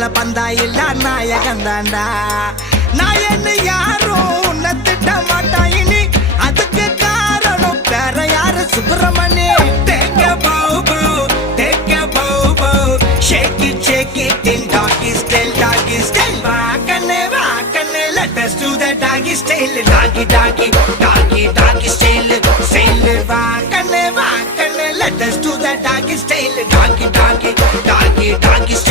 பக்கத்துல பந்தா இல்ல நாயகன் தாண்டா. நான் என்ன யாரும் உன்னை திட்ட மாட்டான் இனி, அதுக்கு காரணம் வேற யாரு Subramani. Take a bow bow, take a bow bow, shake it in doggy style, doggy style. Va kanne, let us do the doggy style, doggy doggy doggy doggy style, style. Va kanne, let us do the doggy style, doggy doggy doggy doggy style.